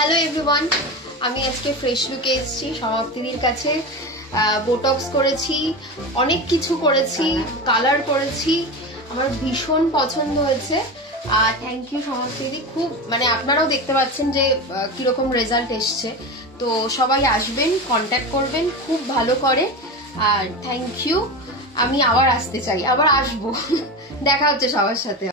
Hello everyone, আমি আজকে fresh লুকে এসেছি সমাপ্তিদির কাছে। বোটক্স করেছি, অনেক কিছু করেছি, কালার করেছি, আমার ভীষণ পছন্দ হয়েছে। আর থ্যাংক ইউ সমাপ্তিদি, খুব মানে আপনারাও দেখতে পাচ্ছেন যে কিরকম রেজাল্ট এসছে। তো সবাই আসবেন, কন্ট্যাক্ট করবেন, খুব ভালো করে। আর থ্যাংক ইউ, আমি আবার আসতে চাই, আবার আসবো। দেখা হচ্ছে সবার সাথে।